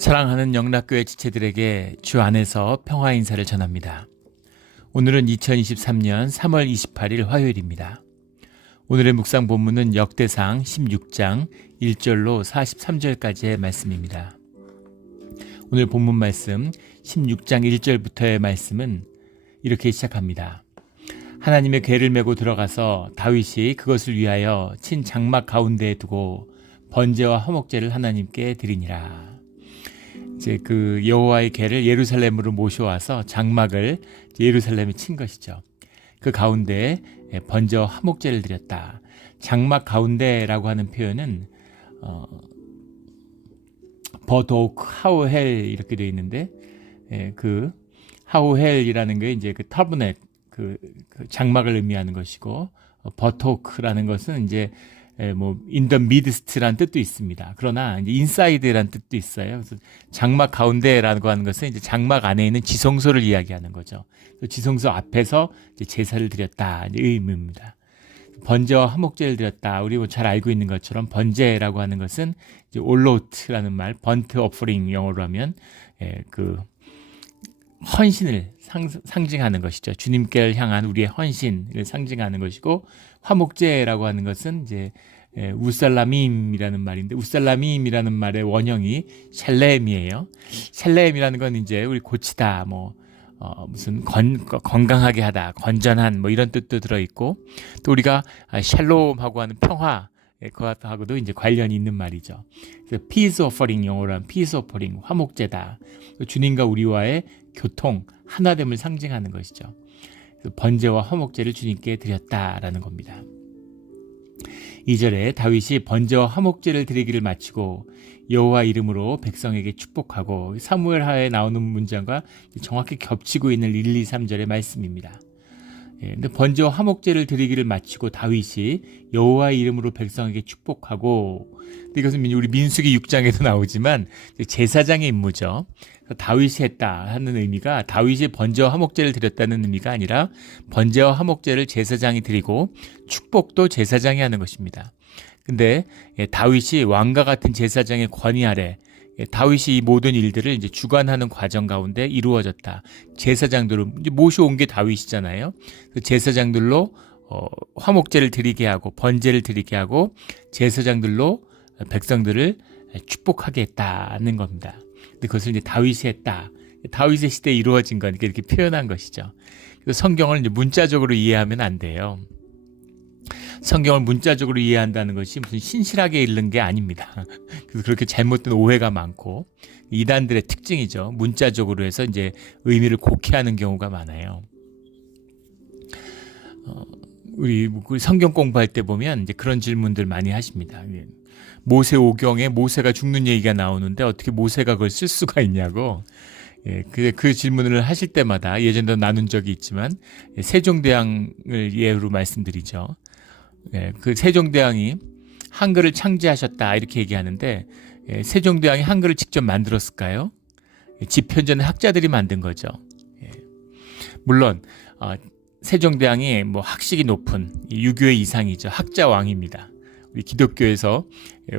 사랑하는 영락교회 지체들에게 주 안에서 평화 인사를 전합니다. 오늘은 2023년 3월 28일 화요일입니다. 오늘의 묵상 본문은 역대상 16장 1절로 43절까지의 말씀입니다. 오늘 본문 말씀 16장 1절부터의 말씀은 이렇게 시작합니다. 하나님의 궤를 메고 들어가서 다윗이 그것을 위하여 친 장막 가운데에 두고 번제와 화목제를 하나님께 드리니라. 이제 그 여호와의 궤를 예루살렘으로 모셔와서 장막을 예루살렘에 친 것이죠. 그 가운데에 번제와 화목제를 드렸다. 장막 가운데라고 하는 표현은 버도크 하우헬 이렇게 되어 있는데, 그 하우헬이라는 게 이제 그 터브넷 그 장막을 의미하는 것이고, 버토크라는 것은 이제 in the midst라는 뜻도 있습니다. 그러나 이제 inside라는 뜻도 있어요. 그래서 장막 가운데라고 하는 것은 이제 장막 안에 있는 지성소를 이야기하는 거죠. 지성소 앞에서 이제 제사를 드렸다, 이제 의미입니다. 번제와 화목제를 드렸다. 우리 잘 알고 있는 것처럼 번제라고 하는 것은 이제 올로트라는 말, 번트 오퍼링 영어로 하면 그 헌신을 상징하는 것이죠. 주님께를 향한 우리의 헌신을 상징하는 것이고, 화목제라고 하는 것은 이제 우살라밈이라는 말인데, 우살라밈이라는 말의 원형이 샬렘이에요. 샬렘이라는 건 이제 우리 고치다, 무슨 건강하게 하다, 건전한 이런 뜻도 들어있고, 또 우리가 샬롬하고 하는 평화, 그것하고도 이제 관련이 있는 말이죠. 그래서 peace offering, 영어로 하면 peace offering, 화목제다. 주님과 우리와의 교통, 하나됨을 상징하는 것이죠. 그래서 번제와 화목제를 주님께 드렸다라는 겁니다. 2절에 다윗이 번제와 화목제를 드리기를 마치고 여호와 이름으로 백성에게 축복하고, 사무엘하에 나오는 문장과 정확히 겹치고 있는 1, 2, 3절의 말씀입니다. 근데 번제와 화목제를 드리기를 마치고 다윗이 여호와의 이름으로 백성에게 축복하고, 근데 이것은 우리 민수기 6장에도 나오지만 제사장의 임무죠. 다윗이 했다 하는 의미가 다윗이 번제와 화목제를 드렸다는 의미가 아니라 번제와 화목제를 제사장이 드리고 축복도 제사장이 하는 것입니다. 근데 다윗이 왕과 같은 제사장의 권위 아래 다윗이 이 모든 일들을 이제 주관하는 과정 가운데 이루어졌다. 제사장들을 이제 모셔온 게 다윗이잖아요. 제사장들로 화목제를 드리게 하고 번제를 드리게 하고 제사장들로 백성들을 축복하게 했다는 겁니다. 근데 그것을 이제 다윗이 했다. 다윗의 시대에 이루어진 거니까 이렇게 표현한 것이죠. 그래서 성경을 이제 문자적으로 이해하면 안 돼요. 성경을 문자적으로 이해한다는 것이 무슨 신실하게 읽는 게 아닙니다. 그래서 그렇게 잘못된 오해가 많고, 이단들의 특징이죠. 문자적으로 해서 이제 의미를 곡해하는 경우가 많아요. 우리 성경 공부할 때 보면 이제 그런 질문들 많이 하십니다. 모세 오경에 모세가 죽는 얘기가 나오는데 어떻게 모세가 그걸 쓸 수가 있냐고. 그 질문을 하실 때마다 예전에도 나눈 적이 있지만 세종대왕을 예로 말씀드리죠. 그 세종대왕이 한글을 창제하셨다 이렇게 얘기하는데, 세종대왕이 한글을 직접 만들었을까요? 집현전은 학자들이 만든 거죠. 물론 세종대왕이 학식이 높은 유교의 이상이죠. 학자왕입니다. 우리 기독교에서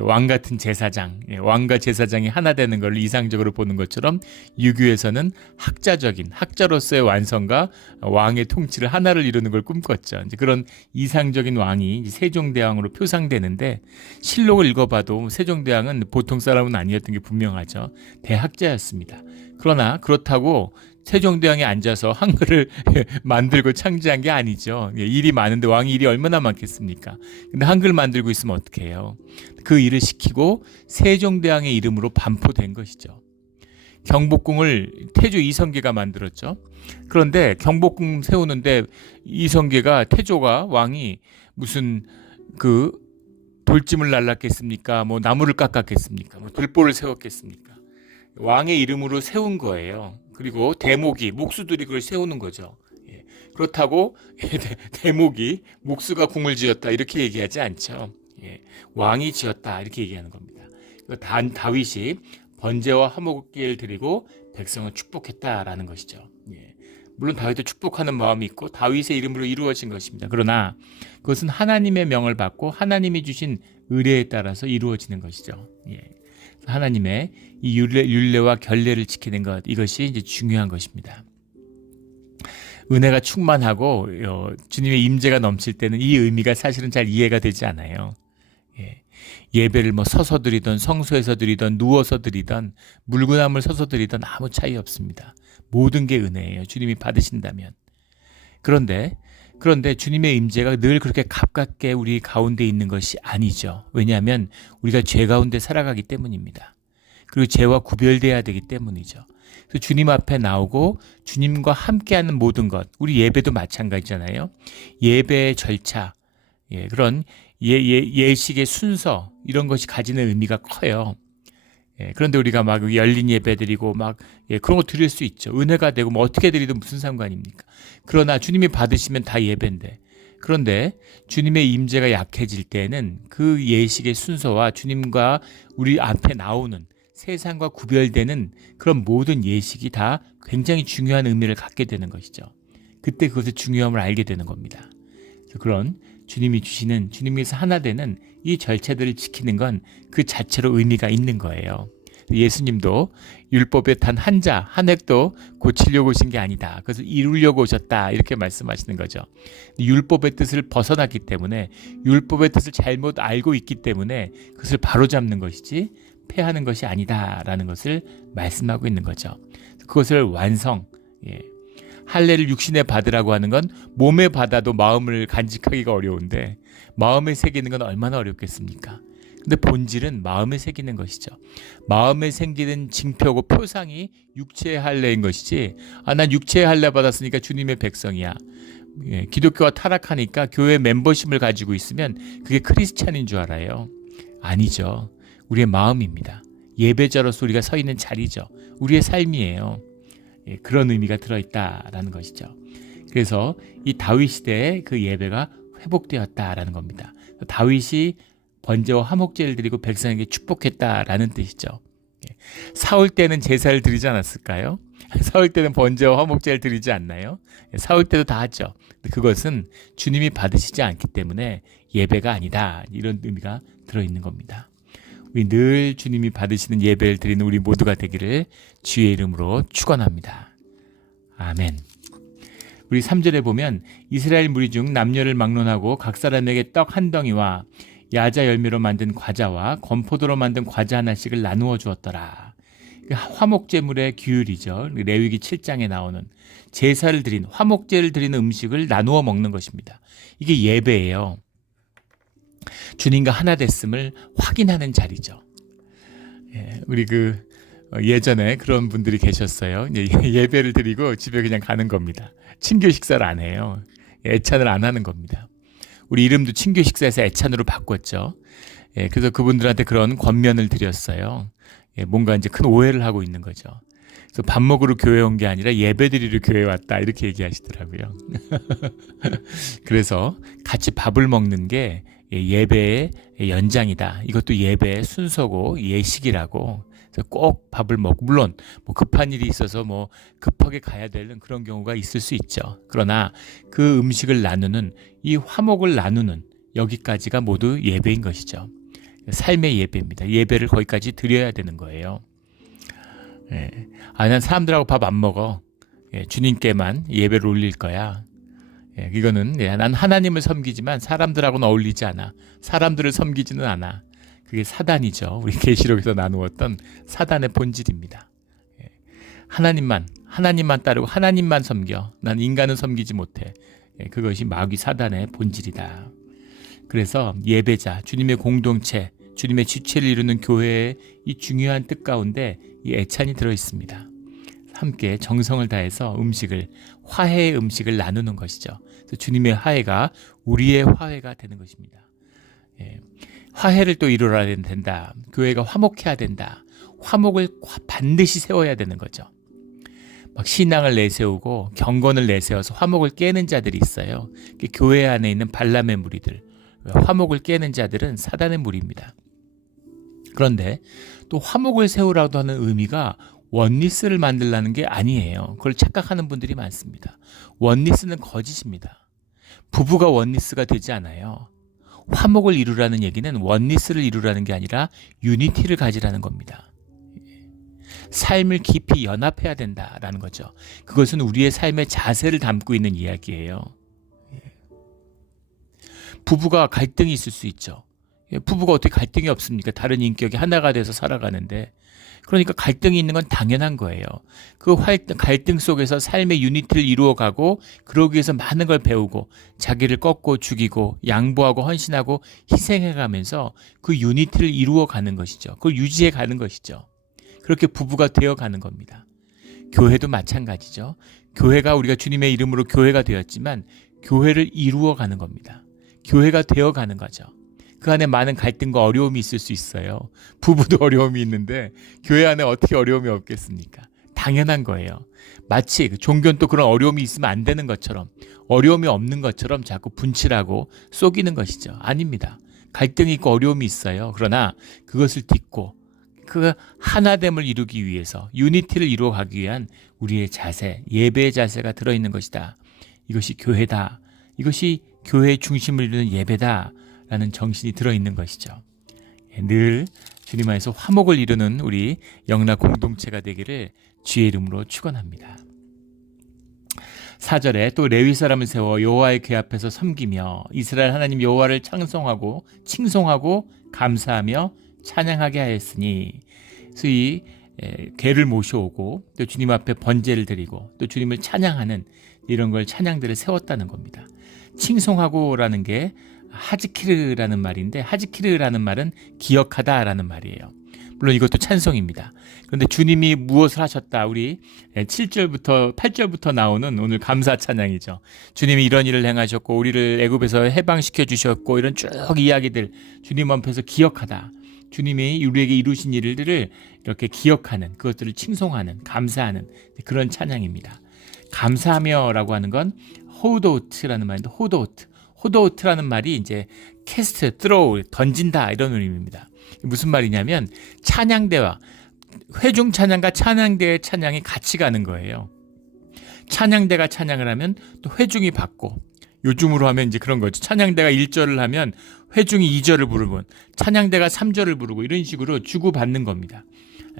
왕 같은 제사장, 왕과 제사장이 하나 되는 걸 이상적으로 보는 것처럼 유교에서는 학자로서의 완성과 왕의 통치를 하나를 이루는 걸 꿈꿨죠. 이제 그런 이상적인 왕이 세종대왕으로 표상되는데, 실록을 읽어봐도 세종대왕은 보통 사람은 아니었던 게 분명하죠. 대학자였습니다. 그러나 그렇다고 세종대왕이 앉아서 한글을 만들고 창제한 게 아니죠. 일이 많은데 왕이 일이 얼마나 많겠습니까? 근데 한글 만들고 있으면 어떻게 해요? 그 일을 시키고 세종대왕의 이름으로 반포된 것이죠. 경복궁을 태조 이성계가 만들었죠. 그런데 경복궁 세우는데 이성계가, 태조가, 왕이 무슨 돌짐을 날랐겠습니까? 나무를 깎았겠습니까? 들보를 세웠겠습니까? 왕의 이름으로 세운 거예요. 그리고 목수들이 그걸 세우는 거죠. 그렇다고 대목이 목수가 궁을 지었다 이렇게 얘기하지 않죠. 왕이 지었다 이렇게 얘기하는 겁니다. 다윗이 번제와 화목제를 드리고 백성을 축복했다라는 것이죠. 물론 다윗도 축복하는 마음이 있고 다윗의 이름으로 이루어진 것입니다. 그러나 그것은 하나님의 명을 받고 하나님이 주신 의뢰에 따라서 이루어지는 것이죠. 하나님의 이 율례와 결례를 지키는 것, 이것이 이제 중요한 것입니다. 은혜가 충만하고 주님의 임재가 넘칠 때는 이 의미가 사실은 잘 이해가 되지 않아요. 예배를 뭐 서서 드리던 성소에서 드리던 누워서 드리던 물구나무를 서서 드리던 아무 차이 없습니다. 모든 게 은혜예요. 주님이 받으신다면. 그런데 주님의 임재가 늘 그렇게 가깝게 우리 가운데 있는 것이 아니죠. 왜냐하면 우리가 죄 가운데 살아가기 때문입니다. 그리고 죄와 구별돼야 되기 때문이죠. 그래서 주님 앞에 나오고 주님과 함께하는 모든 것, 우리 예배도 마찬가지잖아요. 예배의 절차, 그런 예식의 순서, 이런 것이 가지는 의미가 커요. 그런데 우리가 막 열린 예배 드리고 막 그런 거 드릴 수 있죠. 은혜가 되고 뭐 어떻게 드리든 무슨 상관입니까? 그러나 주님이 받으시면 다 예배인데, 그런데 주님의 임재가 약해질 때는 그 예식의 순서와 주님과 우리 앞에 나오는 세상과 구별되는 그런 모든 예식이 다 굉장히 중요한 의미를 갖게 되는 것이죠. 그때 그것의 중요함을 알게 되는 겁니다. 그런 주님이 주시는, 주님께서 하나 되는 이 절차들을 지키는 건 그 자체로 의미가 있는 거예요. 예수님도 율법의 단 한 획도 고치려고 오신 게 아니다. 그것을 이루려고 오셨다. 이렇게 말씀하시는 거죠. 율법의 뜻을 벗어났기 때문에, 율법의 뜻을 잘못 알고 있기 때문에 그것을 바로잡는 것이지 폐하는 것이 아니다라는 것을 말씀하고 있는 거죠. 그것을 할례를 육신에 받으라고 하는 건 몸에 받아도 마음을 간직하기가 어려운데, 마음에 새기는 건 얼마나 어렵겠습니까? 근데 본질은 마음에 새기는 것이죠. 마음에 생기는 징표고 표상이 육체의 할례인 것이지, 난 육체의 할례 받았으니까 주님의 백성이야. 기독교가 타락하니까 교회 멤버십을 가지고 있으면 그게 크리스찬인 줄 알아요. 아니죠. 우리의 마음입니다. 예배자로서 우리가 서 있는 자리죠. 우리의 삶이에요. 그런 의미가 들어있다라는 것이죠. 그래서 이 다윗 시대에 그 예배가 회복되었다라는 겁니다. 다윗이 번제와 화목제를 드리고 백성에게 축복했다라는 뜻이죠. 사울 때는 제사를 드리지 않았을까요? 사울 때는 번제와 화목제를 드리지 않나요? 사울 때도 다 하죠. 그것은 주님이 받으시지 않기 때문에 예배가 아니다, 이런 의미가 들어있는 겁니다. 우리 늘 주님이 받으시는 예배를 드리는 우리 모두가 되기를 주의 이름으로 축원합니다. 아멘. 우리 3절에 보면 이스라엘 무리 중 남녀를 막론하고 각 사람에게 떡 한 덩이와 야자 열매로 만든 과자와 건포도로 만든 과자 하나씩을 나누어 주었더라. 화목제물의 규율이죠. 레위기 7장에 나오는 제사를 드린, 화목제를 드리는 음식을 나누어 먹는 것입니다. 이게 예배예요. 주님과 하나 됐음을 확인하는 자리죠. 우리 예전에 그런 분들이 계셨어요. 예배를 드리고 집에 그냥 가는 겁니다. 친교 식사를 안 해요. 애찬을 안 하는 겁니다. 우리 이름도 친교 식사에서 애찬으로 바꿨죠. 그래서 그분들한테 그런 권면을 드렸어요. 뭔가 이제 큰 오해를 하고 있는 거죠. 그래서 밥 먹으러 교회 온 게 아니라 예배 드리러 교회 왔다, 이렇게 얘기하시더라고요. 그래서 같이 밥을 먹는 게 예배의 연장이다. 이것도 예배의 순서고 예식이라고. 그래서 꼭 밥을 먹고, 물론 뭐 급한 일이 있어서 뭐 급하게 가야 되는 그런 경우가 있을 수 있죠. 그러나 그 음식을 나누는, 이 화목을 나누는, 여기까지가 모두 예배인 것이죠. 삶의 예배입니다. 예배를 거기까지 드려야 되는 거예요. 난 사람들하고 밥 안 먹어. 주님께만 예배를 올릴 거야. 이거는 난 하나님을 섬기지만 사람들하고는 어울리지 않아. 사람들을 섬기지는 않아. 그게 사단이죠. 우리 계시록에서 나누었던 사단의 본질입니다. 하나님만 따르고 하나님만 섬겨. 난 인간은 섬기지 못해. 그것이 마귀 사단의 본질이다. 그래서 예배자, 주님의 공동체, 주님의 지체를 이루는 교회의 이 중요한 뜻 가운데 이 애찬이 들어있습니다. 함께 정성을 다해서 화해의 음식을 나누는 것이죠. 그래서 주님의 화해가 우리의 화해가 되는 것입니다. 화해를 또 이루어야 된다. 교회가 화목해야 된다. 화목을 반드시 세워야 되는 거죠. 막 신앙을 내세우고 경건을 내세워서 화목을 깨는 자들이 있어요. 교회 안에 있는 발람의 무리들, 화목을 깨는 자들은 사단의 무리입니다. 그런데 또 화목을 세우라고 하는 의미가 원리스를 만들라는 게 아니에요. 그걸 착각하는 분들이 많습니다. 원리스는 거짓입니다. 부부가 원리스가 되지 않아요. 화목을 이루라는 얘기는 원리스를 이루라는 게 아니라 유니티를 가지라는 겁니다. 삶을 깊이 연합해야 된다라는 거죠. 그것은 우리의 삶의 자세를 담고 있는 이야기예요. 부부가 갈등이 있을 수 있죠. 부부가 어떻게 갈등이 없습니까? 다른 인격이 하나가 돼서 살아가는데. 그러니까 갈등이 있는 건 당연한 거예요. 그 갈등 속에서 삶의 유니티를 이루어가고 그러기 위해서 많은 걸 배우고 자기를 꺾고 죽이고 양보하고 헌신하고 희생해가면서 그 유니티를 이루어가는 것이죠. 그걸 유지해가는 것이죠. 그렇게 부부가 되어가는 겁니다. 교회도 마찬가지죠. 교회가 우리가 주님의 이름으로 교회가 되었지만 교회를 이루어가는 겁니다. 교회가 되어가는 거죠. 그 안에 많은 갈등과 어려움이 있을 수 있어요. 부부도 어려움이 있는데 교회 안에 어떻게 어려움이 없겠습니까? 당연한 거예요. 마치 종교는 또 그런 어려움이 있으면 안 되는 것처럼 어려움이 없는 것처럼 자꾸 분칠하고 속이는 것이죠. 아닙니다. 갈등이 있고 어려움이 있어요. 그러나 그것을 딛고 그 하나됨을 이루기 위해서 유니티를 이루어가기 위한 우리의 자세, 예배의 자세가 들어있는 것이다. 이것이 교회다. 이것이 교회의 중심을 이루는 예배다. 라는 정신이 들어있는 것이죠. 늘 주님 안에서 화목을 이루는 우리 영락 공동체가 되기를 주의 이름으로 축원합니다. 4절에 또 레위 사람을 세워 여호와의 궤 앞에서 섬기며 이스라엘 하나님 여호와를 찬송하고 칭송하고 감사하며 찬양하게 하였으니 이 궤를 모셔오고 또 주님 앞에 번제를 드리고 또 주님을 찬양하는 이런 걸 찬양들을 세웠다는 겁니다. 칭송하고라는 게 하즈키르라는 말인데 하즈키르라는 말은 기억하다라는 말이에요. 물론 이것도 찬송입니다. 그런데 주님이 무엇을 하셨다. 우리 7절부터 8절부터 나오는 오늘 감사 찬양이죠. 주님이 이런 일을 행하셨고 우리를 애굽에서 해방시켜 주셨고 이런 쭉 이야기들 주님 앞에서 기억하다. 주님이 우리에게 이루신 일들을 이렇게 기억하는 그것들을 칭송하는 감사하는 그런 찬양입니다. 감사하며라고 하는 건 호도트라는 말인데 호도트라는 말이 이제 캐스트, throw, 던진다 이런 의미입니다. 무슨 말이냐면 찬양대와 회중 찬양과 찬양대의 찬양이 같이 가는 거예요. 찬양대가 찬양을 하면 또 회중이 받고 요즘으로 하면 이제 그런 거죠. 찬양대가 1절을 하면 회중이 2절을 부르고 찬양대가 3절을 부르고 이런 식으로 주고받는 겁니다.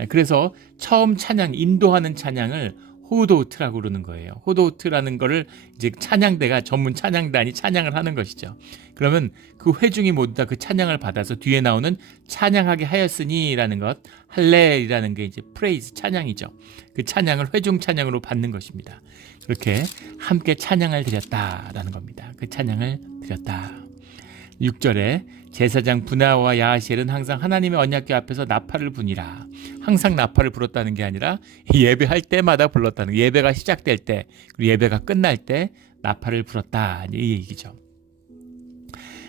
그래서 처음 찬양, 인도하는 찬양을 호도우트라고 그러는 거예요. 호도우트라는 거를 이제 찬양대가 전문 찬양단이 찬양을 하는 것이죠. 그러면 그 회중이 모두 다 그 찬양을 받아서 뒤에 나오는 찬양하게 하였으니라는 것, 할렐이라는 게 이제 프레이즈 찬양이죠. 그 찬양을 회중 찬양으로 받는 것입니다. 그렇게 함께 찬양을 드렸다라는 겁니다. 그 찬양을 드렸다. 6절에 제사장 브나와 야하시엘은 항상 하나님의 언약궤 앞에서 나팔을 부니라. 항상 나팔을 불었다는 게 아니라 예배할 때마다 불렀다는 거예요. 예배가 시작될 때 그리고 예배가 끝날 때 나팔을 불었다 이 얘기죠.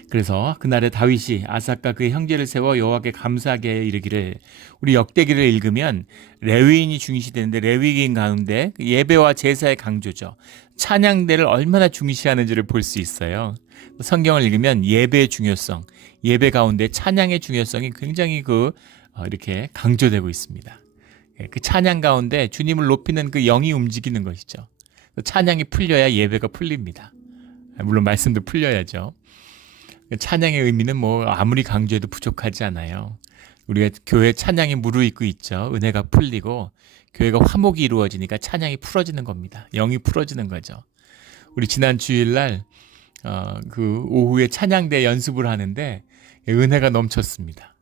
그래서 그날에 다윗이 아삭과 그의 형제를 세워 여호와께 감사하게 이르기를 우리 역대기를 읽으면 레위인이 중시되는데 레위인 가운데 예배와 제사의 강조죠. 찬양대를 얼마나 중시하는지를 볼 수 있어요. 성경을 읽으면 예배의 중요성, 예배 가운데 찬양의 중요성이 굉장히 이렇게 강조되고 있습니다. 그 찬양 가운데 주님을 높이는 그 영이 움직이는 것이죠. 찬양이 풀려야 예배가 풀립니다. 물론 말씀도 풀려야죠. 찬양의 의미는 아무리 강조해도 부족하지 않아요. 우리가 교회 찬양이 무르익고 있죠. 은혜가 풀리고 교회가 화목이 이루어지니까 찬양이 풀어지는 겁니다. 영이 풀어지는 거죠. 우리 지난 주일날 그 오후에 찬양대 연습을 하는데 은혜가 넘쳤습니다.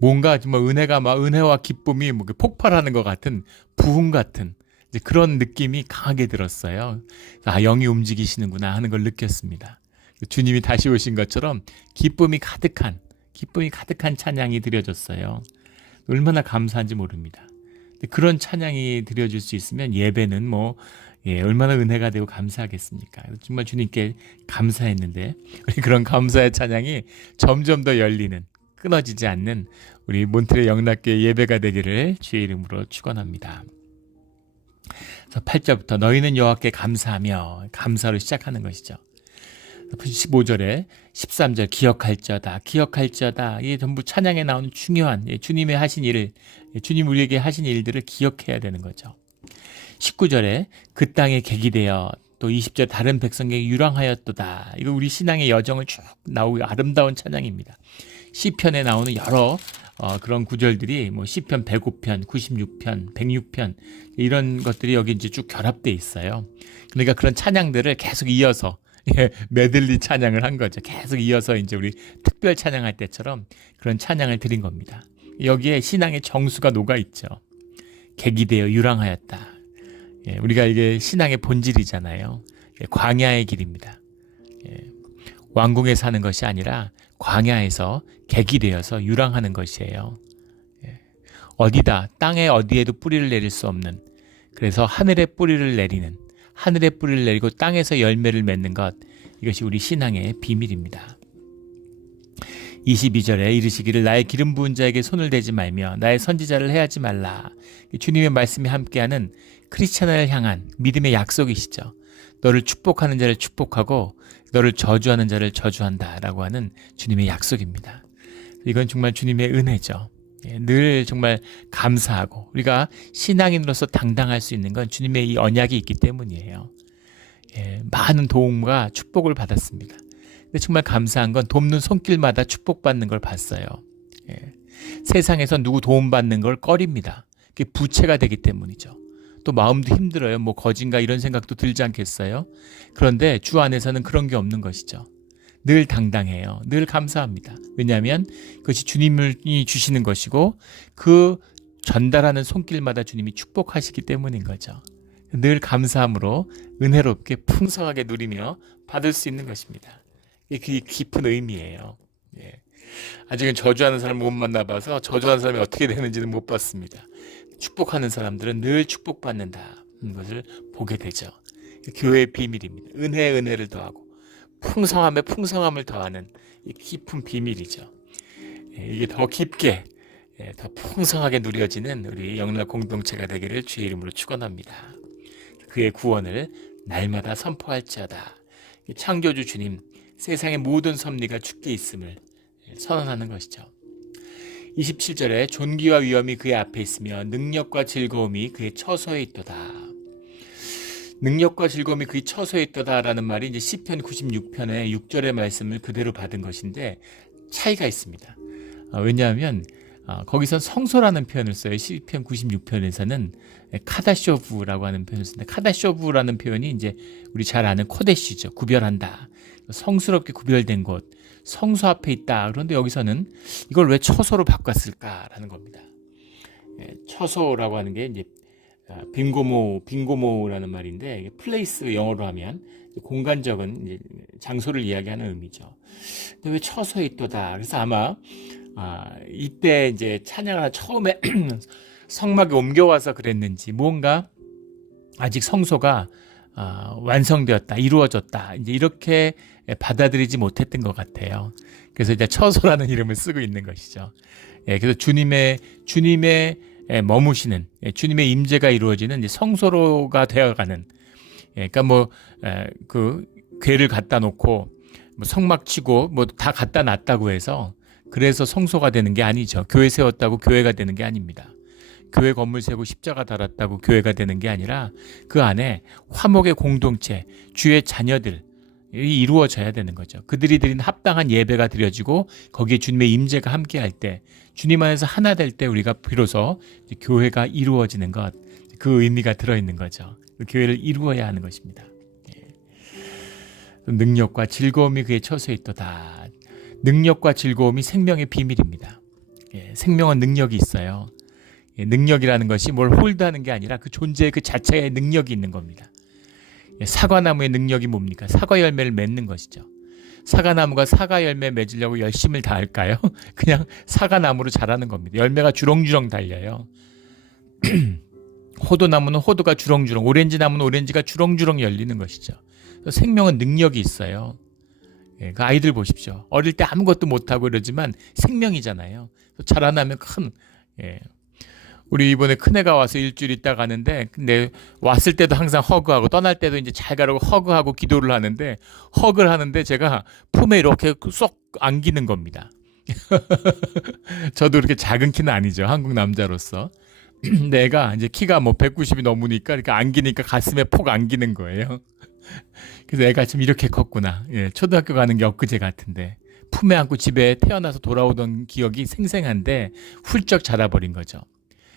뭔가 정말 은혜와 기쁨이 폭발하는 것 같은 부흥 같은 이제 그런 느낌이 강하게 들었어요. 영이 움직이시는구나 하는 걸 느꼈습니다. 주님이 다시 오신 것처럼 기쁨이 가득한 찬양이 드려졌어요. 얼마나 감사한지 모릅니다. 그런 찬양이 드려질 수 있으면 예배는 얼마나 은혜가 되고 감사하겠습니까? 정말 주님께 감사했는데 그런 감사의 찬양이 점점 더 열리는 끊어지지 않는 우리 몬트레 영락교회 예배가 되기를 주의 이름으로 축원합니다. 8절부터 너희는 여호와께 감사하며 감사로 시작하는 것이죠. 15절에 13절 기억할지어다 이게 전부 찬양에 나오는 중요한 주님의 하신 일을 주님 우리에게 하신 일들을 기억해야 되는 거죠. 19절에 그 땅에 객이 되어 또 20절 다른 백성에게 유랑하였도다. 이거 우리 신앙의 여정을 쭉 나오고 아름다운 찬양입니다. 시편에 나오는 여러 그런 구절들이 뭐 시편 105편, 96편, 106편 이런 것들이 여기 이제 쭉 결합돼 있어요. 그러니까 그런 찬양들을 계속 이어서 메들리 찬양을 한 거죠. 계속 이어서 이제 우리 특별 찬양할 때처럼 그런 찬양을 드린 겁니다. 여기에 신앙의 정수가 녹아 있죠. 객이 되어 유랑하였다. 우리가 이게 신앙의 본질이잖아요. 광야의 길입니다. 왕궁에 사는 것이 아니라 광야에서 객이 되어서 유랑하는 것이에요. 어디다 땅에 어디에도 뿌리를 내릴 수 없는, 그래서 하늘에 뿌리를 내리는, 하늘에 뿌리를 내리고 땅에서 열매를 맺는 것, 이것이 우리 신앙의 비밀입니다. 22절에 이르시기를 나의 기름 부은 자에게 손을 대지 말며 나의 선지자를 해하지 말라. 주님의 말씀이 함께하는 크리스찬을 향한 믿음의 약속이시죠. 너를 축복하는 자를 축복하고 너를 저주하는 자를 저주한다 라고 하는 주님의 약속입니다. 이건 정말 주님의 은혜죠. 늘 정말 감사하고 우리가 신앙인으로서 당당할 수 있는 건 주님의 이 언약이 있기 때문이에요. 많은 도움과 축복을 받았습니다. 근데 정말 감사한 건 돕는 손길마다 축복받는 걸 봤어요. 세상에서 누구 도움받는 걸 꺼립니다. 그게 부채가 되기 때문이죠. 또 마음도 힘들어요. 뭐 거진가 이런 생각도 들지 않겠어요? 그런데 주 안에서는 그런 게 없는 것이죠. 늘 당당해요. 늘 감사합니다. 왜냐하면 그것이 주님이 주시는 것이고 그 전달하는 손길마다 주님이 축복하시기 때문인 거죠. 늘 감사함으로 은혜롭게 풍성하게 누리며 받을 수 있는 것입니다. 이게 깊은 의미예요. 아직은 저주하는 사람을 못 만나봐서 저주하는 사람이 어떻게 되는지는 못 봤습니다. 축복하는 사람들은 늘 축복받는다는 것을 보게 되죠. 교회의 비밀입니다. 은혜에 은혜를 더하고 풍성함에 풍성함을 더하는 이 깊은 비밀이죠. 이게 더 깊게 더 풍성하게 누려지는 우리 영락 공동체가 되기를 주의 이름으로 축원합니다. 그의 구원을 날마다 선포할지어다. 창조주 주님, 세상의 모든 섭리가 주께 있음을 선언하는 것이죠. 27절에 존귀와 위엄이 그의 앞에 있으며 능력과 즐거움이 그의 처소에 있도다. 능력과 즐거움이 그의 처소에 있도다라는 말이 이제 시편 96편의 6절의 말씀을 그대로 받은 것인데 차이가 있습니다. 왜냐하면 거기선 성소라는 표현을 써요. 시편 96편에서는 카다쇼브라고 하는 표현을 쓰는데 카다쇼브라는 표현이 이제 우리 잘 아는 코데시죠. 구별한다. 성스럽게 구별된 곳, 성소 앞에 있다. 그런데 여기서는 이걸 왜 처소로 바꿨을까라는 겁니다. 처소라고 하는 게 이제 빙고모라는 말인데 플레이스 영어로 하면 공간적인 이제 장소를 이야기하는 의미죠. 근데 왜 처소에 있도다. 그래서 아마 이때 이제 찬양을 처음에 성막에 옮겨와서 그랬는지 뭔가 아직 성소가 완성되었다, 이루어졌다, 이제 이렇게 받아들이지 못했던 것 같아요. 그래서 이제 처소라는 이름을 쓰고 있는 것이죠. 그래서 주님의 머무시는 주님의 임재가 이루어지는 이제 성소로가 되어가는. 그러니까 그 궤를 갖다 놓고 뭐 성막 치고 뭐 다 갖다 놨다고 해서 그래서 성소가 되는 게 아니죠. 교회 세웠다고 교회가 되는 게 아닙니다. 교회 건물 세고 십자가 달았다고 교회가 되는 게 아니라 그 안에 화목의 공동체, 주의 자녀들이 이루어져야 되는 거죠. 그들이 드린 합당한 예배가 드려지고 거기에 주님의 임재가 함께할 때, 주님 안에서 하나 될 때 우리가 비로소 교회가 이루어지는 것, 그 의미가 들어있는 거죠. 그 교회를 이루어야 하는 것입니다. 능력과 즐거움이 그의 처소에 있도다. 능력과 즐거움이 생명의 비밀입니다. 생명은 능력이 있어요. 능력이라는 것이 뭘 홀드하는 게 아니라 그 존재의 그 자체의 능력이 있는 겁니다. 사과나무의 능력이 뭡니까? 사과 열매를 맺는 것이죠. 사과나무가 사과 열매 맺으려고 열심을 다할까요? 그냥 사과나무로 자라는 겁니다. 열매가 주렁주렁 달려요. 호두나무는 호두가 주렁주렁, 오렌지나무는 오렌지가 주렁주렁 열리는 것이죠. 생명은 능력이 있어요. 그 아이들 보십시오. 어릴 때 아무것도 못하고 이러지만 생명이잖아요. 자라나면 큰. 우리 이번에 큰애가 와서 일주일 있다 가는데, 근데 왔을 때도 항상 허그하고 떠날 때도 이제 잘 가라고 허그하고 기도를 하는데, 허그를 하는데 제가 품에 이렇게 쏙 안기는 겁니다. 저도 이렇게 작은 키는 아니죠. 한국 남자로서. 내가 이제 키가 뭐 190이 넘으니까 이렇게 안기니까 가슴에 폭 안기는 거예요. 그래서 애가 좀 이렇게 컸구나. 예, 초등학교 가는 게 엊그제 같은데 품에 안고 집에 태어나서 돌아오던 기억이 생생한데 훌쩍 자라버린 거죠.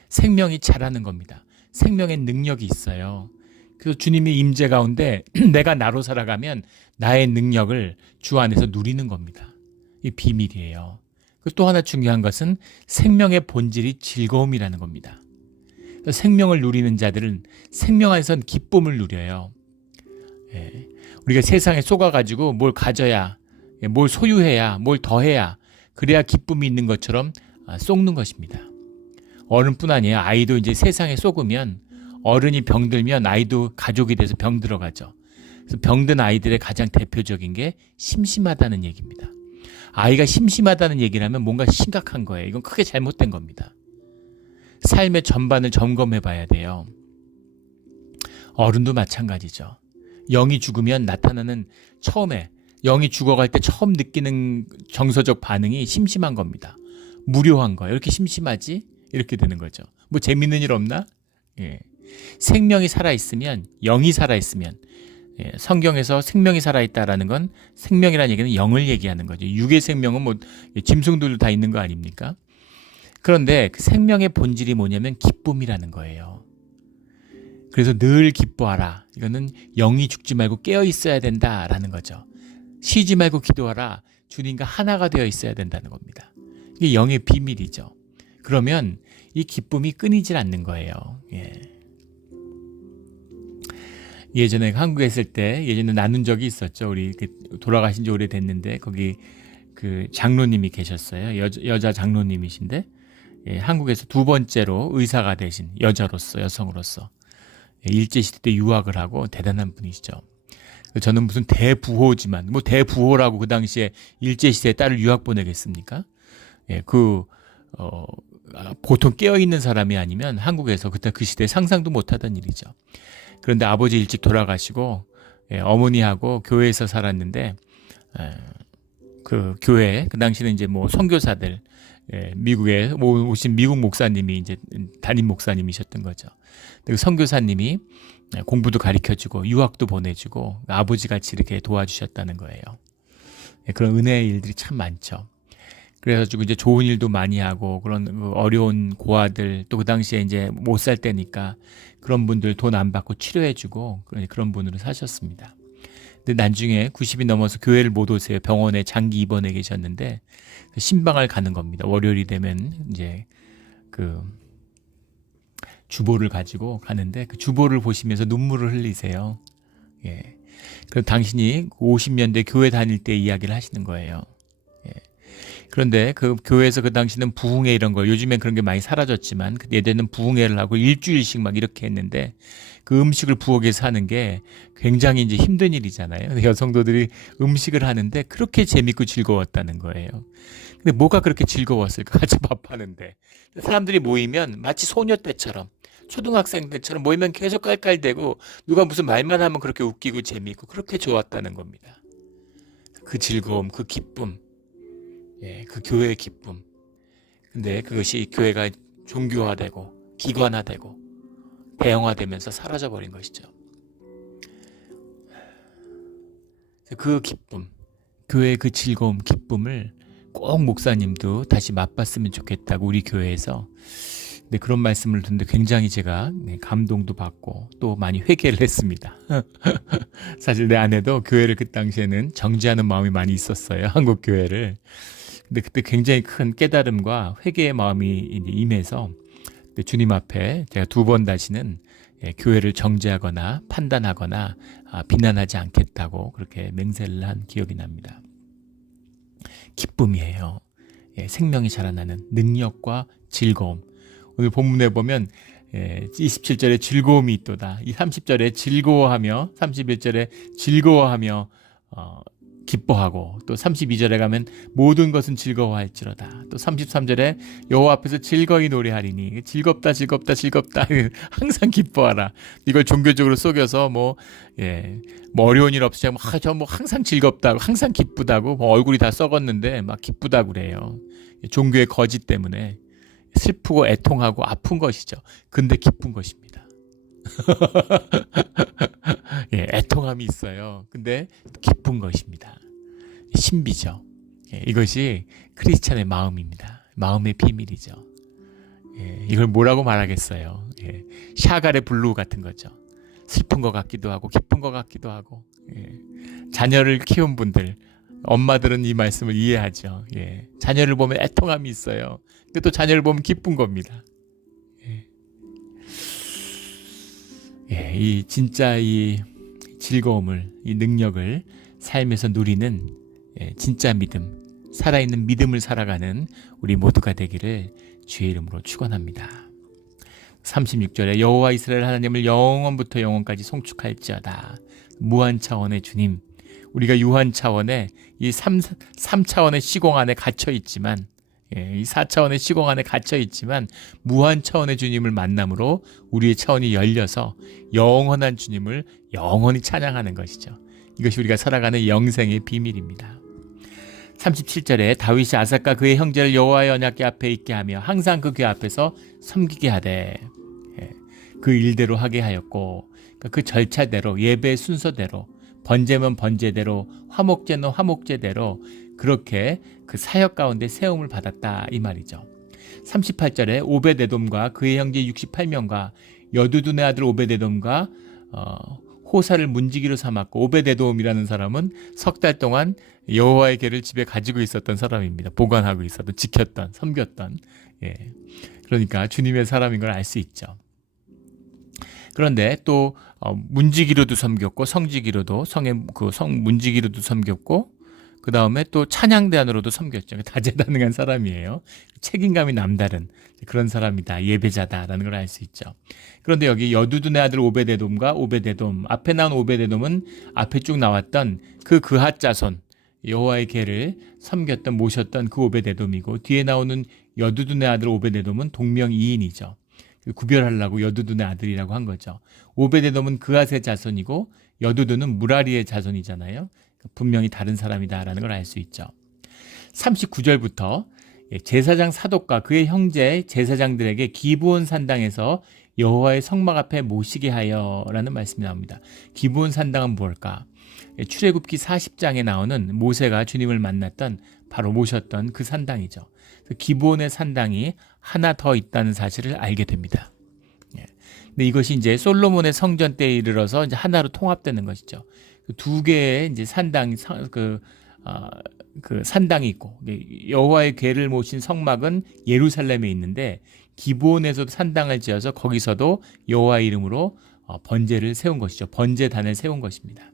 생명이 자라는 겁니다. 생명의 능력이 있어요. 그래서 주님의 임재 가운데 내가 나로 살아가면 나의 능력을 주 안에서 누리는 겁니다. 이 비밀이에요. 또 하나 중요한 것은 생명의 본질이 즐거움이라는 겁니다. 생명을 누리는 자들은 생명 안에서는 기쁨을 누려요. 예. 우리가 세상에 속아가지고 뭘 가져야, 뭘 소유해야, 뭘 더해야, 그래야 기쁨이 있는 것처럼 속는 것입니다. 어른뿐 아니에요. 아이도 이제 세상에 속으면, 어른이 병들면 아이도 가족이 돼서 병들어가죠. 그래서 병든 아이들의 가장 대표적인 게 심심하다는 얘기입니다. 아이가 심심하다는 얘기를 하면 뭔가 심각한 거예요. 이건 크게 잘못된 겁니다. 삶의 전반을 점검해 봐야 돼요. 어른도 마찬가지죠. 영이 죽으면 나타나는, 처음에 영이 죽어갈 때 처음 느끼는 정서적 반응이 심심한 겁니다. 무료한 거예요. 이렇게 심심하지? 이렇게 되는 거죠. 뭐 재밌는 일 없나? 예. 생명이 살아있으면, 영이 살아있으면, 예, 성경에서 생명이 살아있다라는 건, 생명이라는 얘기는 영을 얘기하는 거죠. 육의 생명은 뭐 짐승들도 다 있는 거 아닙니까? 그런데 그 생명의 본질이 뭐냐면 기쁨이라는 거예요. 그래서 늘 기뻐하라. 이거는 영이 죽지 말고 깨어 있어야 된다라는 거죠. 쉬지 말고 기도하라. 주님과 하나가 되어 있어야 된다는 겁니다. 이게 영의 비밀이죠. 그러면 이 기쁨이 끊이질 않는 거예요. 예. 예전에 한국에 있을 때 예전에 나눈 적이 있었죠. 우리 돌아가신 지 오래됐는데 거기 그 장로님이 계셨어요. 여자 장로님이신데, 예, 한국에서 두 번째로 의사가 되신 여성으로서, 예, 일제시대 때 유학을 하고 대단한 분이시죠. 저는 무슨 대부호지만, 뭐 대부호라고 그 당시에 일제시대에 딸을 유학 보내겠습니까? 예, 보통 깨어있는 사람이 아니면 한국에서 그때 그 시대에 상상도 못하던 일이죠. 그런데 아버지 일찍 돌아가시고, 예, 어머니하고 교회에서 살았는데, 그 교회, 그 당시는 이제 뭐 선교사들, 예, 미국에 오신 미국 목사님이 이제 담임 목사님이셨던 거죠. 그 선교사님이 공부도 가르쳐주고 유학도 보내주고 아버지 같이 이렇게 도와주셨다는 거예요. 예, 그런 은혜의 일들이 참 많죠. 그래가지고 이제 좋은 일도 많이 하고 그런 어려운 고아들, 또 그 당시에 이제 못 살 때니까 그런 분들 돈 안 받고 치료해주고 그런 분으로 사셨습니다. 근데 나중에 90이 넘어서 교회를 못 오세요. 병원에 장기 입원해 계셨는데 신방을 가는 겁니다. 월요일이 되면 이제 그 주보를 가지고 가는데 그 주보를 보시면서 눈물을 흘리세요. 예. 그럼 당신이 50년대 교회 다닐 때 이야기를 하시는 거예요. 예. 그런데 그 교회에서 그 당시는 부흥회 이런 거, 요즘엔 그런 게 많이 사라졌지만 예전에는 부흥회를 하고 일주일씩 막 이렇게 했는데 그 음식을 부엌에서 하는 게 굉장히 이제 힘든 일이잖아요. 여성도들이 음식을 하는데 그렇게 재밌고 즐거웠다는 거예요. 근데 뭐가 그렇게 즐거웠을까? 같이 밥하는데 사람들이 모이면 마치 소녀 때처럼, 초등학생 때처럼 모이면 계속 깔깔대고 누가 무슨 말만 하면 그렇게 웃기고 재미있고 그렇게 좋았다는 겁니다. 그 즐거움, 그 기쁨, 예, 그 교회의 기쁨. 근데 그것이 교회가 종교화되고 기관화되고 대형화되면서 사라져버린 것이죠. 그 기쁨, 교회의 그 즐거움, 기쁨을 꼭 목사님도 다시 맛봤으면 좋겠다고 우리 교회에서, 근데 그런 말씀을 듣는데 굉장히 제가 감동도 받고 또 많이 회개를 했습니다. 사실 내 아내도 교회를 그 당시에는 정지하는 마음이 많이 있었어요. 한국 교회를. 근데 그때 굉장히 큰 깨달음과 회개의 마음이 이제 임해서 주님 앞에 제가 2번 다시는 교회를 정죄하거나 판단하거나 비난하지 않겠다고 그렇게 맹세를 한 기억이 납니다. 기쁨이에요. 생명이 자라나는 능력과 즐거움. 오늘 본문에 보면 27절에 즐거움이 있도다. 이 30절에 즐거워하며, 31절에 즐거워하며 기뻐하고, 또 32절에 가면 모든 것은 즐거워할지로다. 또 33절에 여호와 앞에서 즐거이 노래하리니, 즐겁다 즐겁다 즐겁다 항상 기뻐하라. 이걸 종교적으로 속여서 뭐 어려운 일 없이 저 뭐 항상 즐겁다고, 항상 기쁘다고, 뭐 얼굴이 다 썩었는데 막 기쁘다고 그래요. 종교의 거짓 때문에 슬프고 애통하고 아픈 것이죠. 근데 기쁜 것입니다. 예, 애통함이 있어요. 근데 기쁜 것입니다. 신비죠. 예, 이것이 크리스찬의 마음입니다. 마음의 비밀이죠. 예, 이걸 뭐라고 말하겠어요. 예, 샤갈의 블루 같은 거죠. 슬픈 것 같기도 하고 기쁜 것 같기도 하고. 예, 자녀를 키운 분들, 엄마들은 이 말씀을 이해하죠. 예, 자녀를 보면 애통함이 있어요. 근데 또 자녀를 보면 기쁜 겁니다. 예, 예, 이 진짜 이 즐거움을, 이 능력을 삶에서 누리는 진짜 믿음, 살아있는 믿음을 살아가는 우리 모두가 되기를 주의 이름으로 축원합니다. 36절에 여호와 이스라엘 하나님을 영원부터 영원까지 송축할지어다. 무한 차원의 주님, 우리가 유한 차원의 이 3차원의 시공 안에 갇혀 있지만, 이 4차원의 시공 안에 갇혀 있지만 무한 차원의 주님을 만남으로 우리의 차원이 열려서 영원한 주님을 영원히 찬양하는 것이죠. 이것이 우리가 살아가는 영생의 비밀입니다. 37절에 다윗이 아삭과 그의 형제를 여호와의 언약궤 앞에 있게 하며 항상 그 궤 앞에서 섬기게 하되, 그 일대로 하게 하였고, 그 절차대로, 예배 순서대로, 번제면 번제대로, 화목제는 화목제대로 그렇게 그 사역 가운데 세움을 받았다, 이 말이죠. 38절에 오베데돔과 그의 형제 68명과 여두둔의 아들 오베데돔과 호사를 문지기로 삼았고, 오베데돔이라는 사람은 석 달 동안 여호와의 궤를 집에 가지고 있었던 사람입니다. 보관하고 있었던, 지켰던, 섬겼던. 예. 그러니까 주님의 사람인 걸 알 수 있죠. 그런데 또 문지기로도 섬겼고, 성지기로도, 성 문지기로도 섬겼고, 그 다음에 또 찬양대안으로도 섬겼죠. 다재다능한 사람이에요. 책임감이 남다른 그런 사람이다, 예배자다라는 걸 알 수 있죠. 그런데 여기 여두둔의 아들 오베데돔과 오베데돔, 앞에 나온 오베데돔은 앞에 쭉 나왔던 그 그핫 자손, 여호와의 궤를 섬겼던, 모셨던 그 오베데돔이고, 뒤에 나오는 여두둔의 아들 오베데돔은 동명이인이죠. 구별하려고 여두둔의 아들이라고 한 거죠. 오베데돔은 그핫의 자손이고 여두둔은 무라리의 자손이잖아요. 분명히 다른 사람이다라는 걸 알 수 있죠. 39절부터 제사장 사독과 그의 형제 제사장들에게 기브온 산당에서 여호와의 성막 앞에 모시게 하여라는 말씀이 나옵니다. 기브온 산당은 뭘까? 출애굽기 40장에 나오는 모세가 주님을 만났던, 바로 모셨던 그 산당이죠. 기브온의 산당이 하나 더 있다는 사실을 알게 됩니다. 근데 이것이 이제 솔로몬의 성전 때에 이르러서 이제 하나로 통합되는 것이죠. 두 개의 이제 산당이 있고, 여호와의 궤를 모신 성막은 예루살렘에 있는데 기브온에서도 산당을 지어서 거기서도 여호와의 이름으로 번제를 세운 것이죠. 번제단을 세운 것입니다.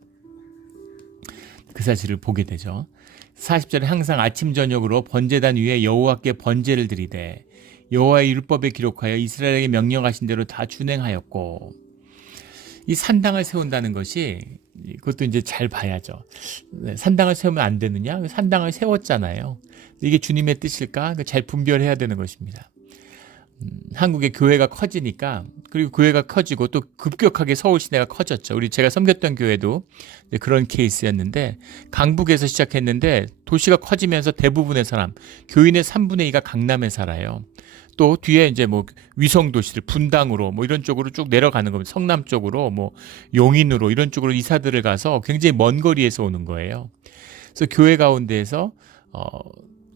그 사실을 보게 되죠. 40절에 항상 아침 저녁으로 번제단 위에 여호와께 번제를 드리되 여호와의 율법에 기록하여 이스라엘에게 명령하신 대로 다 준행하였고, 이 산당을 세운다는 것이, 그것도 이제 잘 봐야죠. 산당을 세우면 안 되느냐? 산당을 세웠잖아요. 이게 주님의 뜻일까? 잘 분별해야 되는 것입니다. 한국의 교회가 커지니까, 그리고 교회가 커지고 또 급격하게 서울 시내가 커졌죠. 제가 섬겼던 교회도 그런 케이스였는데, 강북에서 시작했는데 도시가 커지면서 대부분의 사람, 교인의 3분의 2가 강남에 살아요. 또 뒤에 이제 뭐 위성 도시들, 분당으로 뭐 이런 쪽으로 쭉 내려가는 겁니다. 성남 쪽으로, 뭐 용인으로 이런 쪽으로 이사들을 가서 굉장히 먼 거리에서 오는 거예요. 그래서 교회 가운데에서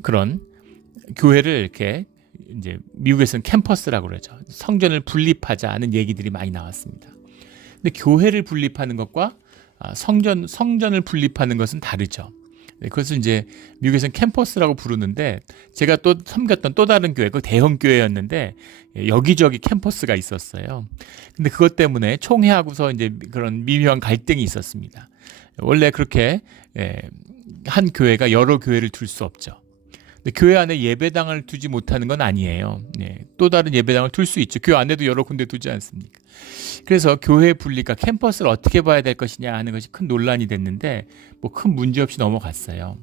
그런 교회를 이렇게, 이제 미국에서는 캠퍼스라고 그러죠. 성전을 분립하자는 얘기들이 많이 나왔습니다. 근데 교회를 분립하는 것과 성전을 분립하는 것은 다르죠. 그것을 이제 미국에서는 캠퍼스라고 부르는데, 제가 또 섬겼던 또 다른 교회, 그 대형 교회였는데 여기저기 캠퍼스가 있었어요. 근데 그것 때문에 총회하고서 이제 그런 미묘한 갈등이 있었습니다. 원래 그렇게 한 교회가 여러 교회를 둘 수 없죠. 근데 교회 안에 예배당을 두지 못하는 건 아니에요. 또 다른 예배당을 둘 수 있죠. 교회 안에도 여러 군데 두지 않습니까? 그래서 교회 분리가, 캠퍼스를 어떻게 봐야 될 것이냐 하는 것이 큰 논란이 됐는데, 뭐 큰 문제 없이 넘어갔어요.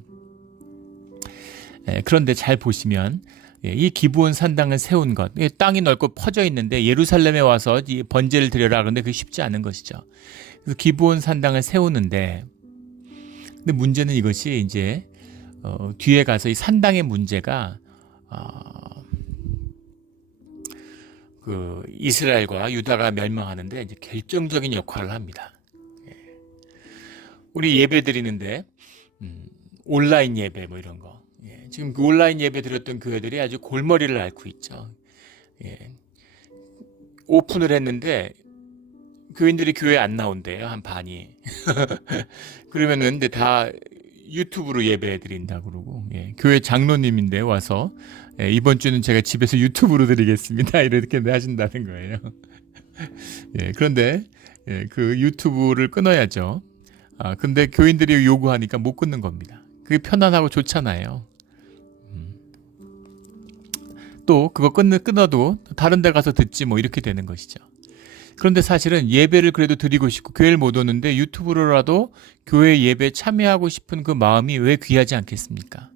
그런데 잘 보시면 이 기브온 산당을 세운 것, 땅이 넓고 퍼져 있는데 예루살렘에 와서 이 번제를 드려라, 그런데 그게 쉽지 않은 것이죠. 그래서 기브온 산당을 세우는데, 근데 문제는 이것이 이제 뒤에 가서 이 산당의 문제가 그 이스라엘과 유다가 멸망하는데 이제 결정적인 역할을 합니다. 우리 예배 드리는데 온라인 예배 뭐 이런 거. 예, 지금 그 온라인 예배 드렸던 교회들이 아주 골머리를 앓고 있죠. 예, 오픈을 했는데 교인들이 교회 안 나온대요. 한 반이. 그러면은 근데 다 유튜브로 예배 드린다 그러고, 예, 교회 장로님인데 와서, 예, 이번 주는 제가 집에서 유튜브로 드리겠습니다. 이렇게 하신다는 거예요. 예, 그런데 예, 그 유튜브를 끊어야죠. 근데 교인들이 요구하니까 못 끊는 겁니다. 그게 편안하고 좋잖아요. 또 그거 끊어도 다른 데 가서 듣지 뭐 이렇게 되는 것이죠. 그런데 사실은 예배를 그래도 드리고 싶고 교회를 못 오는데 유튜브로라도 교회 예배에 참여하고 싶은 그 마음이 왜 귀하지 않겠습니까?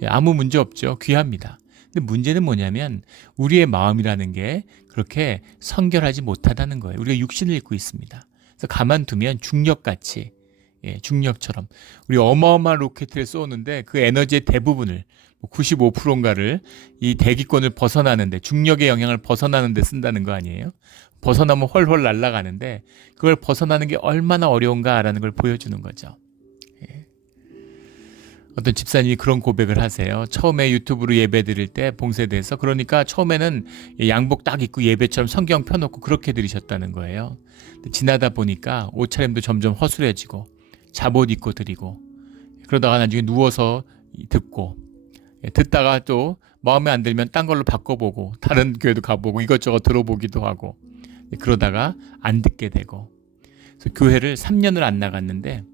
예, 아무 문제 없죠. 귀합니다. 근데 문제는 뭐냐면 우리의 마음이라는 게 그렇게 성결하지 못하다는 거예요. 우리가 육신을 입고 있습니다. 그래서 가만두면 중력같이, 예, 중력처럼 우리 어마어마한 로켓을 쏘는데 그 에너지의 대부분을 95%인가를 이 대기권을 벗어나는데, 중력의 영향을 벗어나는데 쓴다는 거 아니에요? 벗어나면 훨훨 날아가는데 그걸 벗어나는 게 얼마나 어려운가라는 걸 보여주는 거죠. 예. 어떤 집사님이 그런 고백을 하세요. 처음에 유튜브로 예배 드릴 때 봉쇄돼서, 그러니까 처음에는 양복 딱 입고 예배처럼 성경 펴놓고 그렇게 드리셨다는 거예요. 지나다 보니까 옷차림도 점점 허술해지고 잠옷 입고 드리고, 그러다가 나중에 누워서 듣고, 듣다가 또 마음에 안 들면 딴 걸로 바꿔보고 다른 교회도 가보고 이것저것 들어보기도 하고, 그러다가 안 듣게 되고, 그래서 교회를 3년을 안 나갔는데,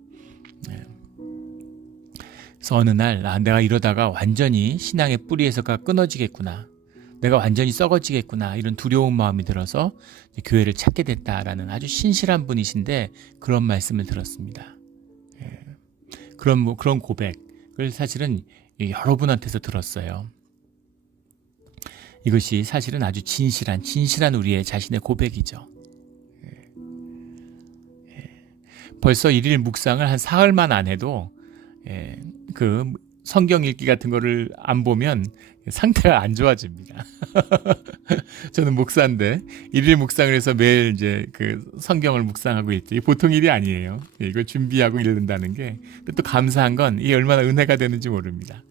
그래서 어느 날 내가 이러다가 완전히 신앙의 뿌리에서가 끊어지겠구나, 내가 완전히 썩어지겠구나, 이런 두려운 마음이 들어서 교회를 찾게 됐다라는 아주 신실한 분이신데 그런 말씀을 들었습니다. 그런 고백을 사실은 여러 분한테서 들었어요. 이것이 사실은 아주 진실한 우리의 자신의 고백이죠. 벌써 일일 묵상을 한 사흘만 안 해도, 그 성경 읽기 같은 거를 안 보면 상태가 안 좋아집니다. 저는 목사인데 일일 묵상을 해서 매일 이제 그 성경을 묵상하고 있죠. 이게 보통 일이 아니에요. 이거 준비하고 이런다는 게. 또 감사한 건 이게 얼마나 은혜가 되는지 모릅니다.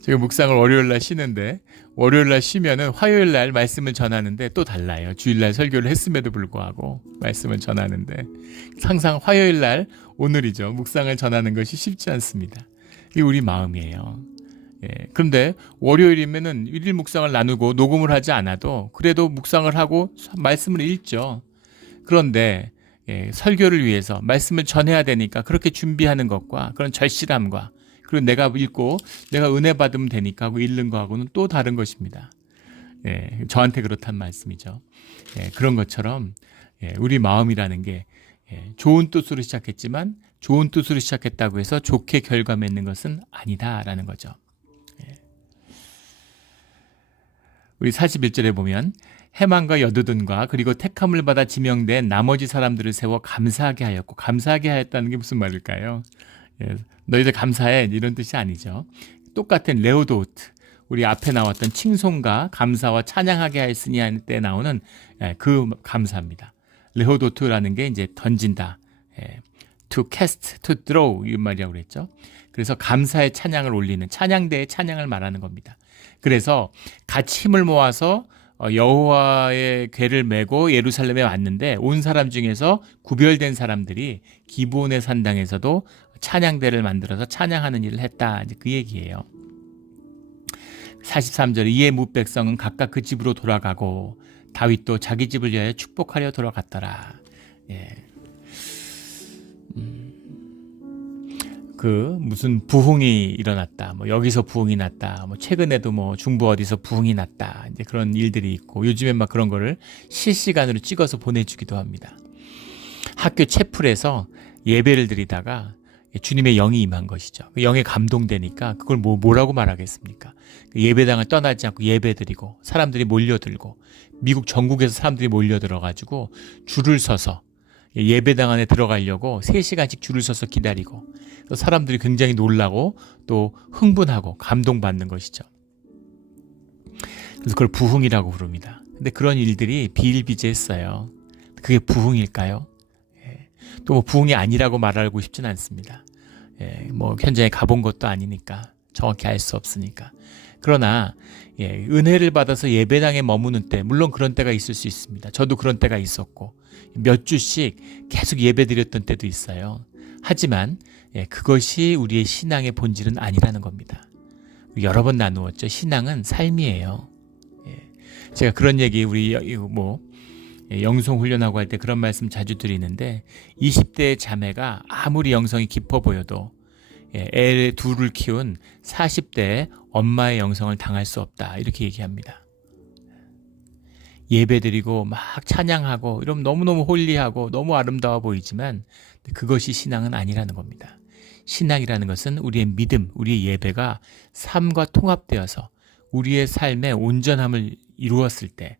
제가 묵상을 월요일날 쉬는데, 월요일날 쉬면은 화요일날 말씀을 전하는데 또 달라요. 주일날 설교를 했음에도 불구하고 말씀을 전하는데 항상 화요일날, 오늘이죠, 묵상을 전하는 것이 쉽지 않습니다. 이게 우리 마음이에요. 예, 그런데 월요일이면은 일일 묵상을 나누고 녹음을 하지 않아도 그래도 묵상을 하고 말씀을 읽죠. 그런데 설교를 위해서 말씀을 전해야 되니까 그렇게 준비하는 것과 그런 절실함과, 그리고 내가 읽고 내가 은혜 받으면 되니까 하고 읽는 거하고는 또 다른 것입니다. 예, 저한테 그렇단 말씀이죠. 예, 그런 것처럼 우리 마음이라는 게 좋은 뜻으로 시작했지만 좋은 뜻으로 시작했다고 해서 좋게 결과 맺는 것은 아니다라는 거죠. 우리 41절에 보면 해만과 여두둔과 그리고 택함을 받아 지명된 나머지 사람들을 세워 감사하게 하였고, 감사하게 하였다는 게 무슨 말일까요? 너희들 감사해, 이런 뜻이 아니죠. 똑같은 레오도트, 우리 앞에 나왔던 칭송과 감사와 찬양하게 하였으니 할 때 나오는 그 감사입니다. 레오도트라는 게 이제 던진다, to cast, to throw, 이 말이라고 그랬죠. 그래서 감사의 찬양을 올리는, 찬양대의 찬양을 말하는 겁니다. 그래서 같이 힘을 모아서 여호와의 궤를 메고 예루살렘에 왔는데, 온 사람 중에서 구별된 사람들이 기브온의 산당에서도 찬양대를 만들어서 찬양하는 일을 했다, 이제 그 얘기예요. 43절에 이에 뭇 백성은 각각 그 집으로 돌아가고 다윗도 자기 집을 위하여 축복하려 돌아갔더라. 그 무슨 부흥이 일어났다, 뭐 여기서 부흥이 났다, 뭐 최근에도 뭐 중부 어디서 부흥이 났다, 이제 그런 일들이 있고, 요즘엔 막 그런 거를 실시간으로 찍어서 보내주기도 합니다. 학교 채플에서 예배를 드리다가 주님의 영이 임한 것이죠. 그 영에 감동되니까 그걸 뭐라고 말하겠습니까? 예배당을 떠나지 않고 예배드리고 사람들이 몰려들고, 미국 전국에서 사람들이 몰려들어가지고 줄을 서서 예배당 안에 들어가려고 3시간씩 줄을 서서 기다리고, 사람들이 굉장히 놀라고 또 흥분하고 감동받는 것이죠. 그래서 그걸 부흥이라고 부릅니다. 근데 그런 일들이 비일비재했어요. 그게 부흥일까요? 또 뭐 부흥이 아니라고 말하고 싶진 않습니다. 뭐 현장에 가본 것도 아니니까 정확히 알 수 없으니까. 그러나 은혜를 받아서 예배당에 머무는 때, 물론 그런 때가 있을 수 있습니다. 저도 그런 때가 있었고 몇 주씩 계속 예배 드렸던 때도 있어요. 하지만 그것이 우리의 신앙의 본질은 아니라는 겁니다. 여러 번 나누었죠. 신앙은 삶이에요. 제가 그런 얘기 우리 영성 훈련하고 할 때 그런 말씀 자주 드리는데, 20대의 자매가 아무리 영성이 깊어 보여도 애 둘을 키운 40대의 엄마의 영성을 당할 수 없다, 이렇게 얘기합니다. 예배드리고 막 찬양하고 이러면 너무너무 홀리하고 너무 아름다워 보이지만 그것이 신앙은 아니라는 겁니다. 신앙이라는 것은 우리의 믿음, 우리의 예배가 삶과 통합되어서 우리의 삶의 온전함을 이루었을 때,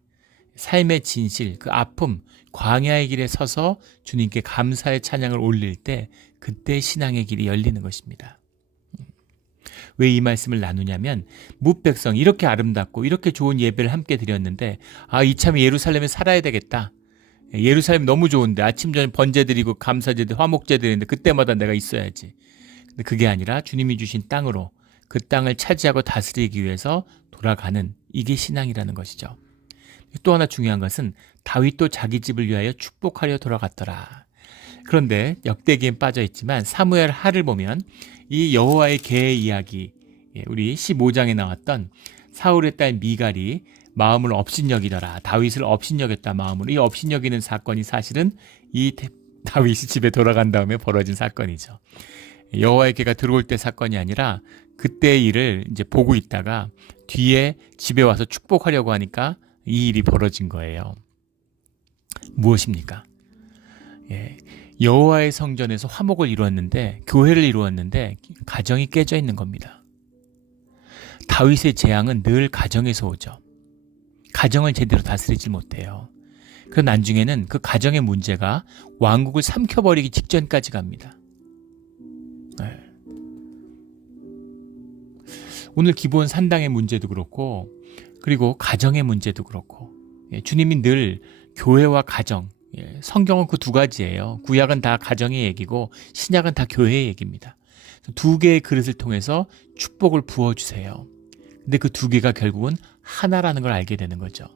삶의 진실, 그 아픔, 광야의 길에 서서 주님께 감사의 찬양을 올릴 때, 그때 신앙의 길이 열리는 것입니다. 왜 이 말씀을 나누냐면, 뭇백성 이렇게 아름답고 이렇게 좋은 예배를 함께 드렸는데, 이참에 예루살렘에 살아야 되겠다. 예루살렘 너무 좋은데 아침 저녁 번제 드리고 감사제 드리고 화목제 드리는데 그때마다 내가 있어야지. 근데 그게 아니라 주님이 주신 땅으로 그 땅을 차지하고 다스리기 위해서 돌아가는, 이게 신앙이라는 것이죠. 또 하나 중요한 것은 다윗도 자기 집을 위하여 축복하려 돌아갔더라. 그런데 역대기엔 빠져 있지만 사무엘 하를 보면 이 여호와의 계의 이야기, 우리 15장에 나왔던 사울의 딸 미갈이 마음을 업신여기더라, 다윗을 업신여겼다 마음으로. 이 업신여기는 사건이 사실은 이 다윗이 집에 돌아간 다음에 벌어진 사건이죠. 여호와의 계가 들어올 때 사건이 아니라 그때의 일을 이제 보고 있다가 뒤에 집에 와서 축복하려고 하니까 이 일이 벌어진 거예요. 무엇입니까? 여호와의 성전에서 화목을 이루었는데, 교회를 이루었는데 가정이 깨져 있는 겁니다. 다윗의 재앙은 늘 가정에서 오죠. 가정을 제대로 다스리지 못해요. 그 나중에는 그 가정의 문제가 왕국을 삼켜버리기 직전까지 갑니다. 오늘 기본 산당의 문제도 그렇고, 그리고 가정의 문제도 그렇고, 주님이 늘 교회와 가정, 성경은 그 두 가지예요. 구약은 다 가정의 얘기고 신약은 다 교회의 얘기입니다. 두 개의 그릇을 통해서 축복을 부어주세요. 근데 그 두 개가 결국은 하나라는 걸 알게 되는 거죠.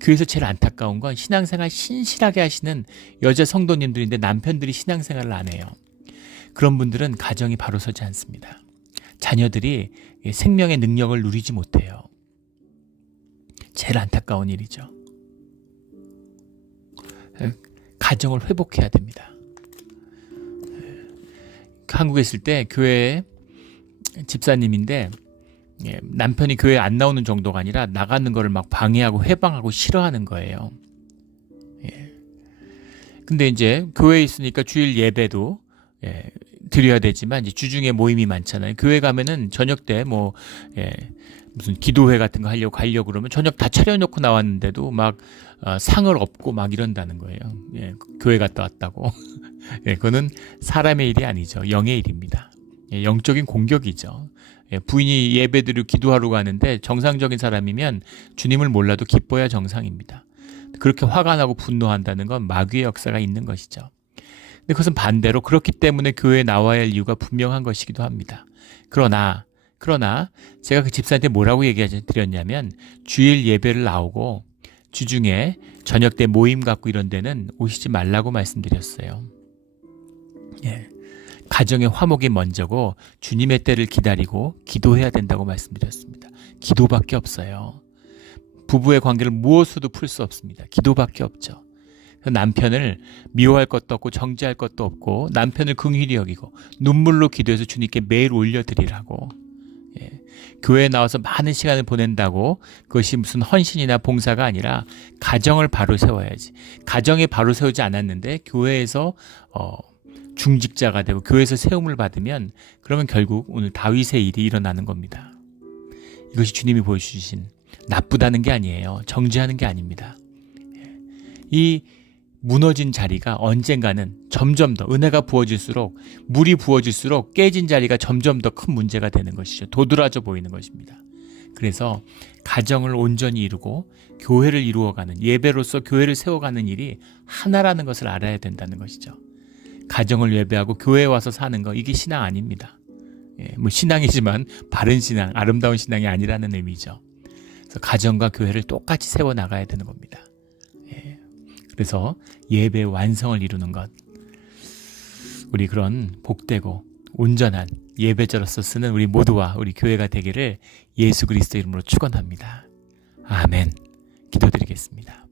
교회에서 제일 안타까운 건 신앙생활 신실하게 하시는 여자 성도님들인데 남편들이 신앙생활을 안 해요. 그런 분들은 가정이 바로 서지 않습니다. 자녀들이 생명의 능력을 누리지 못해요. 제일 안타까운 일이죠. 가정을 회복해야 됩니다. 한국에 있을 때 교회 집사님인데 남편이 교회에 안 나오는 정도가 아니라 나가는 거를 막 방해하고 회방하고 싫어하는 거예요. 근데 이제 교회에 있으니까 주일 예배도 드려야 되지만 이제 주중에 모임이 많잖아요. 교회 가면은 저녁 때 무슨 기도회 같은 거 가려고 그러면 저녁 다 차려놓고 나왔는데도 막 상을 업고 막 이런다는 거예요. 교회 갔다 왔다고. 그거는 사람의 일이 아니죠. 영의 일입니다. 영적인 공격이죠. 부인이 예배드리고 기도하러 가는데 정상적인 사람이면 주님을 몰라도 기뻐야 정상입니다. 그렇게 화가 나고 분노한다는 건 마귀의 역사가 있는 것이죠. 근데 그것은 반대로 그렇기 때문에 교회에 나와야 할 이유가 분명한 것이기도 합니다. 그러나 제가 그 집사한테 뭐라고 얘기드렸냐면, 주일 예배를 나오고 주중에 저녁 때 모임 갖고 이런 데는 오시지 말라고 말씀드렸어요. 가정의 화목이 먼저고 주님의 때를 기다리고 기도해야 된다고 말씀드렸습니다. 기도밖에 없어요. 부부의 관계를 무엇으로도 풀 수 없습니다. 기도밖에 없죠. 남편을 미워할 것도 없고 정죄할 것도 없고 남편을 긍휼히 여기고 눈물로 기도해서 주님께 매일 올려드리라고. 교회에 나와서 많은 시간을 보낸다고 그것이 무슨 헌신이나 봉사가 아니라 가정을 바로 세워야지. 가정에 바로 세우지 않았는데 교회에서 중직자가 되고 교회에서 세움을 받으면, 그러면 결국 오늘 다윗의 일이 일어나는 겁니다. 이것이 주님이 보여주신 나쁘다는 게 아니에요. 정죄하는 게 아닙니다. 이 무너진 자리가 언젠가는 점점 더 은혜가 부어질수록, 물이 부어질수록 깨진 자리가 점점 더 큰 문제가 되는 것이죠. 도드라져 보이는 것입니다. 그래서 가정을 온전히 이루고 교회를 이루어가는, 예배로서 교회를 세워가는 일이 하나라는 것을 알아야 된다는 것이죠. 가정을 예배하고 교회에 와서 사는 거, 이게 신앙 아닙니다. 뭐 신앙이지만 바른 신앙, 아름다운 신앙이 아니라는 의미죠. 그래서 가정과 교회를 똑같이 세워나가야 되는 겁니다. 그래서 예배의 완성을 이루는 것, 우리 그런 복되고 온전한 예배자로서 쓰는 우리 모두와 우리 교회가 되기를 예수 그리스도 이름으로 축원합니다. 아멘. 기도드리겠습니다.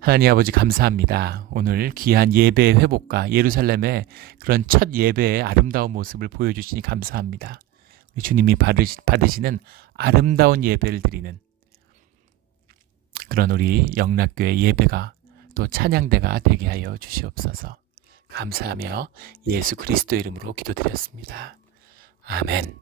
하나님 아버지 감사합니다. 오늘 귀한 예배의 회복과 예루살렘의 그런 첫 예배의 아름다운 모습을 보여주시니 감사합니다. 우리 주님이 받으시는 아름다운 예배를 드리는 그런 우리 영락교회 예배가 또 찬양대가 되게 하여 주시옵소서. 감사하며 예수 그리스도 이름으로 기도드렸습니다. 아멘.